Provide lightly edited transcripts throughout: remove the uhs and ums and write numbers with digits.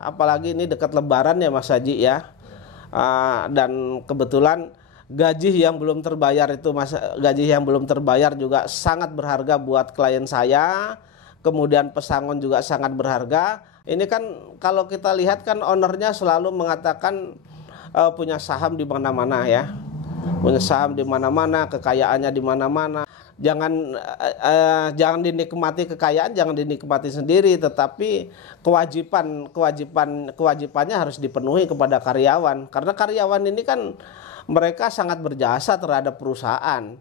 apalagi ini dekat Lebaran ya Mas Haji ya. Dan kebetulan gaji yang belum terbayar itu gaji yang belum terbayar juga sangat berharga buat klien saya. Kemudian pesangon juga sangat berharga. Ini kan kalau kita lihat kan ownernya selalu mengatakan punya saham di mana-mana ya. Punya saham di mana-mana, kekayaannya di mana-mana. Jangan dinikmati kekayaan, jangan dinikmati sendiri, tetapi kewajibannya harus dipenuhi kepada karyawan, karena karyawan ini kan mereka sangat berjasa terhadap perusahaan.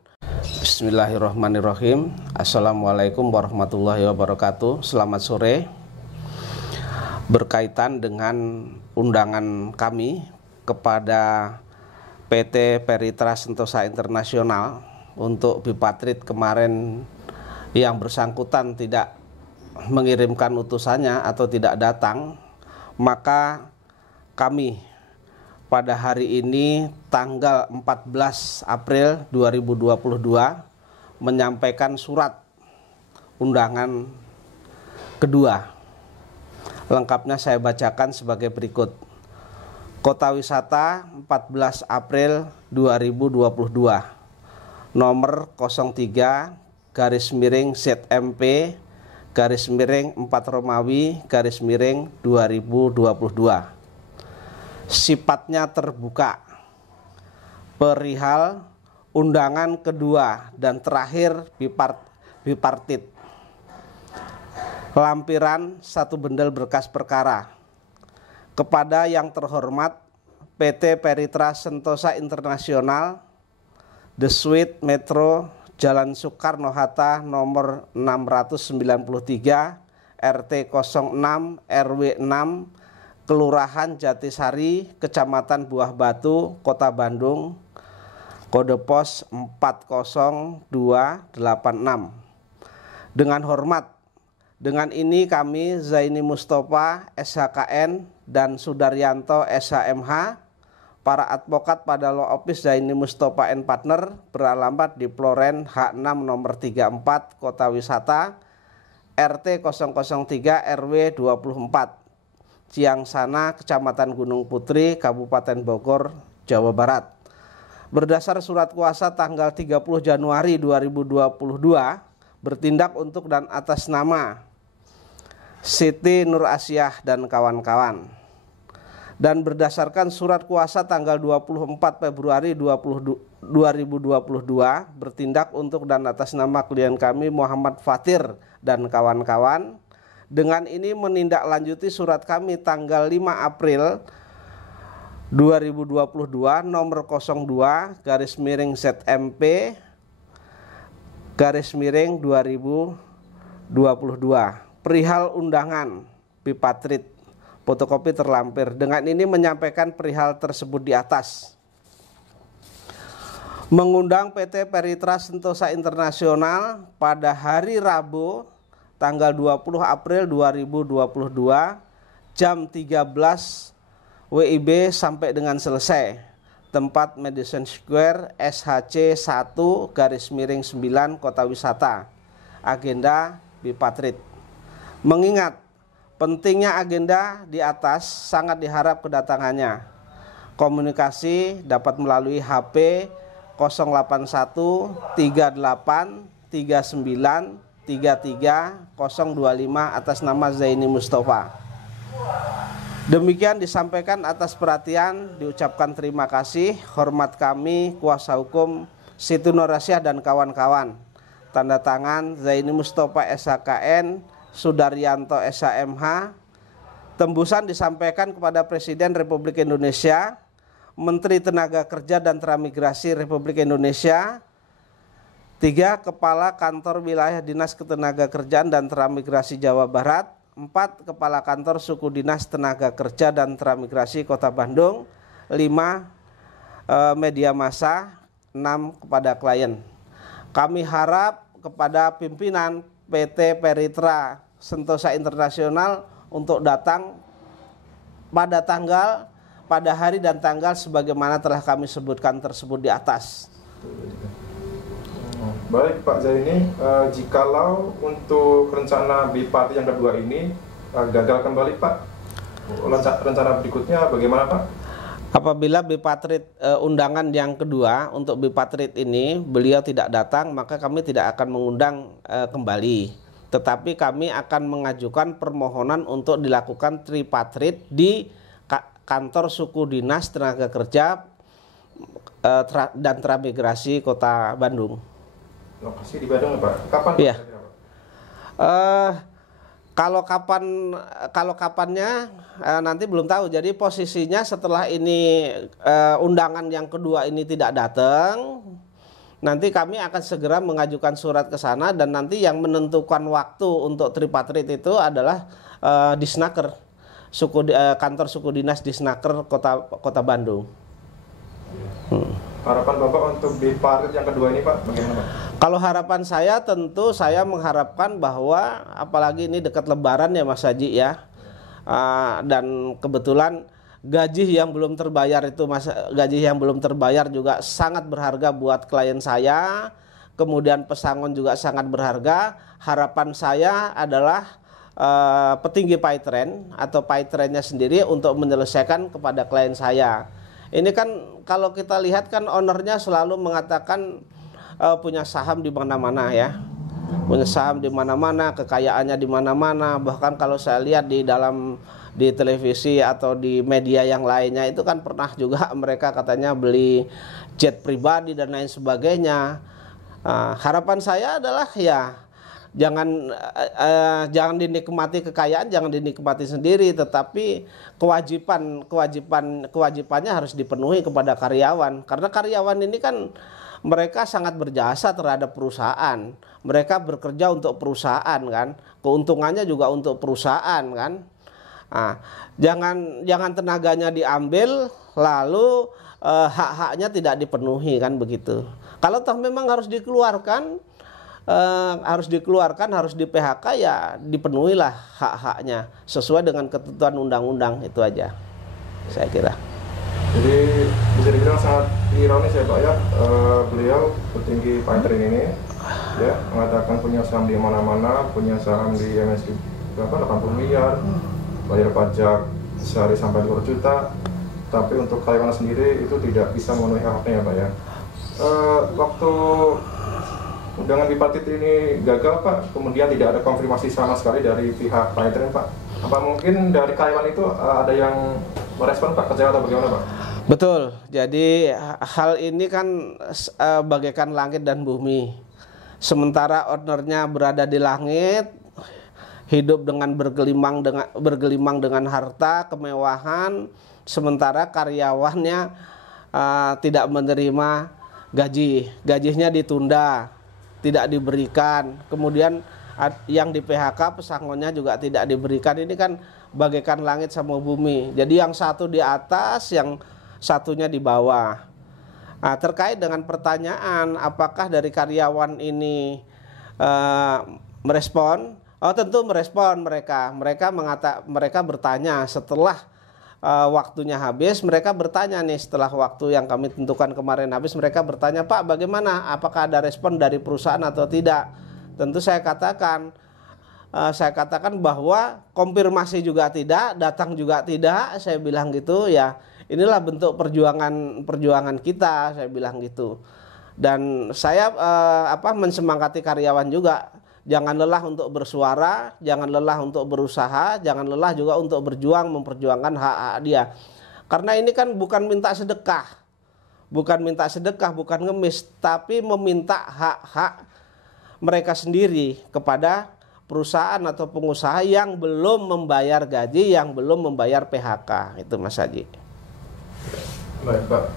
Bismillahirrahmanirrahim. Assalamualaikum warahmatullahi wabarakatuh. Selamat sore. Berkaitan dengan undangan kami kepada PT Peritra Sentosa Internasional untuk Bipatrit kemarin yang bersangkutan tidak mengirimkan utusannya atau tidak datang, maka kami pada hari ini tanggal 14 April 2022 menyampaikan surat undangan kedua. Lengkapnya saya bacakan sebagai berikut. Kota Wisata 14 April 2022, nomor 03/ZMP/4 Romawi /2022. Sifatnya terbuka. Perihal undangan kedua dan terakhir bipartit. Lampiran 1 bendel berkas perkara. Kepada yang terhormat PT Peritra Sentosa Internasional, The Suite Metro, Jalan Soekarno-Hatta, nomor 693, RT 06, RW 6, Kelurahan Jatisari, Kecamatan Buah Batu, Kota Bandung, kode pos 40286. Dengan hormat, dengan ini kami Zaini Mustofa, SHKN, dan Sudaryanto, SHMH, para advokat pada Law Office Zaini Mustofa & Partner, beralamat di Ploren H6 nomor 34, Kota Wisata, RT 003 RW 24, Ciangsana, Kecamatan Gunung Putri, Kabupaten Bogor, Jawa Barat. Berdasar surat kuasa tanggal 30 Januari 2022, bertindak untuk dan atas nama Siti Nur Asyah dan kawan-kawan. Dan berdasarkan surat kuasa tanggal 24 Februari 2022, bertindak untuk dan atas nama klien kami Muhammad Fatir dan kawan-kawan. Dengan ini menindaklanjuti surat kami tanggal 5 April 2022 nomor 02-ZMP/2022 perihal undangan Bipatrit, fotokopi terlampir. Dengan ini menyampaikan perihal tersebut di atas. Mengundang PT Peritra Sentosa Internasional pada hari Rabu tanggal 20 April 2022 jam 13 WIB sampai dengan selesai. Tempat Madison Square, SHC 1/9 Kota Wisata. Agenda Bipatrit. Mengingat pentingnya agenda di atas, sangat diharap kedatangannya. Komunikasi dapat melalui HP 081 38 39 33 025 atas nama Zaini Mustofa. Demikian disampaikan atas perhatian, diucapkan terima kasih. Hormat kami kuasa hukum Siti Nur Asyah dan kawan-kawan. Tanda tangan Zaini Mustofa SHKN, Sudaryanto SHMH. Tembusan disampaikan kepada Presiden Republik Indonesia, Menteri Tenaga Kerja dan Transmigrasi Republik Indonesia, 3. Kepala Kantor Wilayah Dinas Ketenagakerjaan dan Transmigrasi Jawa Barat, 4. Kepala Kantor Suku Dinas Tenaga Kerja dan Transmigrasi Kota Bandung, 5. Media massa, 6. Kepada klien. Kami harap kepada pimpinan PT Peritra Sentosa Internasional untuk datang pada hari dan tanggal sebagaimana telah kami sebutkan tersebut di atas. Baik Pak Zaini, jikalau untuk rencana Bipatrit yang kedua ini gagal kembali Pak? rencana berikutnya bagaimana Pak? Apabila Bipatrit undangan yang kedua untuk Bipatrit ini beliau tidak datang, maka kami tidak akan mengundang kembali. Tetapi kami akan mengajukan permohonan untuk dilakukan tripatrit di kantor suku dinas tenaga kerja dan transmigrasi Kota Bandung. Lokasi di Bandung Pak. Kapan? Iya. Kalau kapannya nanti belum tahu. Jadi posisinya setelah ini undangan yang kedua ini tidak datang, nanti kami akan segera mengajukan surat ke sana dan nanti yang menentukan waktu untuk tripatrit itu adalah Disnaker, kantor suku dinas Disnaker Kota Bandung. Harapan Bapak untuk Bipatrit yang kedua ini Pak, bagaimana Pak? Kalau harapan saya tentu saya mengharapkan bahwa apalagi ini dekat Lebaran ya Mas Haji ya, dan kebetulan gaji yang belum terbayar itu gaji yang belum terbayar juga sangat berharga buat klien saya, kemudian pesangon juga sangat berharga. Harapan saya adalah petinggi Paitren atau Paitrennya sendiri untuk menyelesaikan kepada klien saya. Ini kan kalau kita lihat kan ownernya selalu mengatakan punya saham di mana-mana ya, punya saham di mana-mana, kekayaannya di mana-mana. Bahkan kalau saya lihat di televisi atau di media yang lainnya itu kan pernah juga mereka katanya beli jet pribadi dan lain sebagainya. Harapan saya adalah ya jangan dinikmati kekayaan, jangan dinikmati sendiri, tetapi kewajibannya harus dipenuhi kepada karyawan. Karena karyawan ini kan mereka sangat berjasa terhadap perusahaan. Mereka bekerja untuk perusahaan kan, keuntungannya juga untuk perusahaan kan. Jangan tenaganya diambil lalu hak-haknya tidak dipenuhi kan begitu. Kalau toh memang harus dikeluarkan, harus di PHK ya dipenuhilah hak-haknya sesuai dengan ketentuan undang-undang, itu aja saya kira. Jadi bisa dibilang sangat ironis ya Pak ya, beliau petinggi Paitren ini ya mengatakan punya saham di mana-mana, punya saham di MSI berapa 80 miliar, bayar pajak sehari sampai 2 juta, tapi untuk karyawan sendiri itu tidak bisa memenuhi haknya ya Pak ya. Waktu undangan Bipatrit ini gagal Pak, kemudian tidak ada konfirmasi sama sekali dari pihak Paitren Pak. Apa mungkin dari karyawan itu ada yang merespon Pak, kecewa atau bagaimana Pak? Betul, jadi hal ini kan bagaikan langit dan bumi. Sementara ownernya berada di langit, hidup dengan bergelimang dengan harta, kemewahan, sementara karyawannya tidak menerima gajinya ditunda, tidak diberikan, kemudian yang di PHK pesangonnya juga tidak diberikan. Ini kan bagaikan langit sama bumi. Jadi yang satu di atas, yang satunya di bawah. Terkait dengan pertanyaan apakah dari karyawan ini merespon? Oh tentu merespon mereka. Mereka bertanya setelah waktunya habis. Mereka bertanya nih setelah waktu yang kami tentukan kemarin habis. Mereka bertanya, Pak bagaimana? Apakah ada respon dari perusahaan atau tidak? Tentu saya katakan bahwa konfirmasi juga tidak, datang juga tidak. Saya bilang gitu ya. Inilah bentuk perjuangan kita, saya bilang gitu. Dan saya mensemangati karyawan juga, jangan lelah untuk bersuara, jangan lelah untuk berusaha, jangan lelah juga untuk memperjuangkan hak-hak dia. Karena ini kan bukan minta sedekah, bukan ngemis, tapi meminta hak-hak mereka sendiri kepada perusahaan atau pengusaha yang belum membayar gaji, yang belum membayar PHK. Itu Mas Haji. Baik Pak,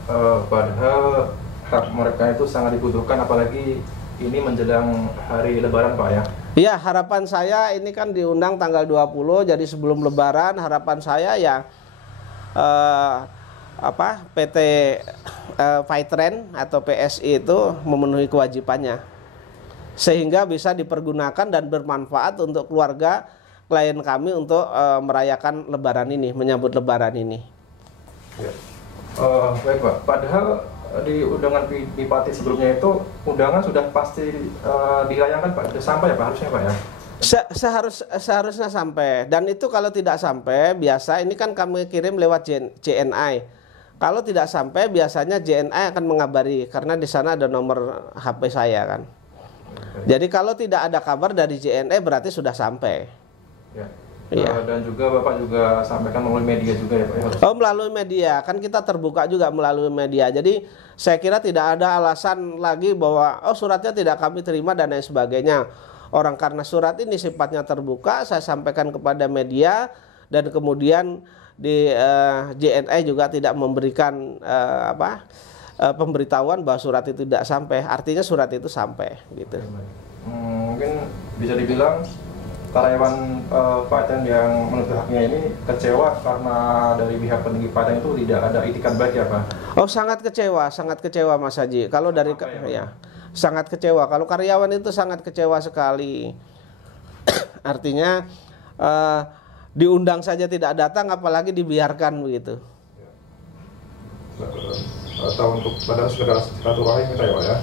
padahal hak mereka itu sangat dibutuhkan, apalagi ini menjelang hari Lebaran Pak ya. Iya, harapan saya ini kan diundang tanggal 20, jadi sebelum Lebaran harapan saya ya PT Paitren atau PSI itu memenuhi kewajibannya sehingga bisa dipergunakan dan bermanfaat untuk keluarga klien kami untuk merayakan Lebaran ini, menyambut Lebaran ini. Ya. Baik Pak, padahal di undangan Bipatrit sebelumnya itu undangan sudah pasti dilayangkan Pak, sudah sampai ya Pak harusnya Pak ya. Seharusnya sampai, dan itu kalau tidak sampai biasa ini kan kami kirim lewat JNI. Kalau tidak sampai biasanya JNI akan mengabari karena di sana ada nomor HP saya kan. Jadi kalau tidak ada kabar dari JNI berarti sudah sampai. Ya. Iya. Dan juga Bapak juga sampaikan melalui media juga ya Pak ya? Oh, melalui media, kan kita terbuka juga melalui media. Jadi saya kira tidak ada alasan lagi bahwa oh suratnya tidak kami terima dan lain sebagainya. Orang karena surat ini sifatnya terbuka, saya sampaikan kepada media dan kemudian di JNI juga tidak memberikan pemberitahuan bahwa surat itu tidak sampai. Artinya surat itu sampai gitu. Mungkin bisa dibilang karyawan Paten yang menuntut haknya ini kecewa karena dari pihak petinggi Paten itu tidak ada itikat baik ya Pak? Oh sangat kecewa Mas Haji. Kalau dari ya sangat kecewa. Kalau karyawan itu sangat kecewa sekali. Artinya diundang saja tidak datang, apalagi dibiarkan begitu. Atau untuk pada sekedar silaturahim kita ya Pak ya?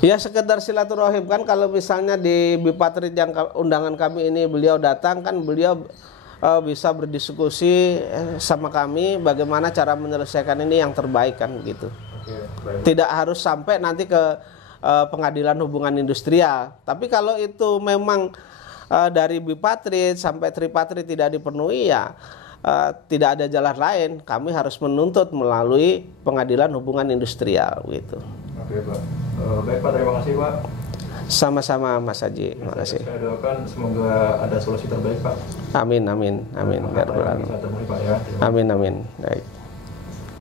Ya sekedar silaturahim kan, kalau misalnya di Bipatrit yang undangan kami ini beliau datang kan, beliau bisa berdiskusi sama kami bagaimana cara menyelesaikan ini yang terbaik kan gitu. Tidak harus sampai nanti ke pengadilan hubungan industrial. Tapi kalau itu memang dari Bipatrit sampai Tripatrit tidak dipenuhi ya tidak ada jalan lain, kami harus menuntut melalui pengadilan hubungan industrial gitu. Oke Pak. Baik Pak, terima kasih Pak. Sama-sama Mas Haji, terima kasih. Saya doakan semoga ada solusi terbaik Pak. Amin. Amin. Amin. Baik.